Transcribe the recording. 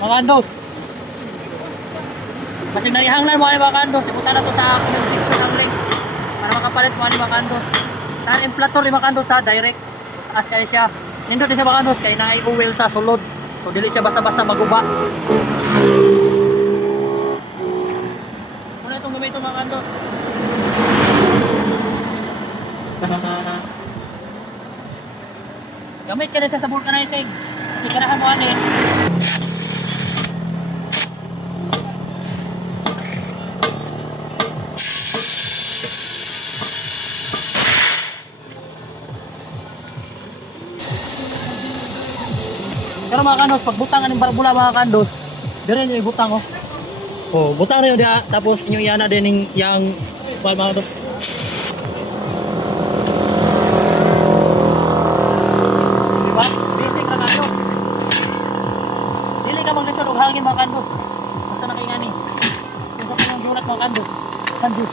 Mga kandos. Kasi narihanglan mo mga kandos. Ipunta na to sa comment section ang link. Para makapalit mo mga kandos. Saan inflator mga kandos sa direct. Taas kaya siya. Nindot din siya mga kandos. Kaya na-i-oil sa sulod. So dili siya basta-basta maguba. Muna itong gamitin mga kandos. Gamit ka na siya sa vulcanizing. Ikarahan mo anin. Pero mga kandos, pag butang aning barbula mga kandos, dire niyo ibutang oh. Oh, butang niyo dia tapos inyo yana din yang mga kandos. Diba? Basic lang ano. Dili ka maglisod og hangin mga kandos. Basta nakingani. Kung sa pinang dulat mga kandos, kandos.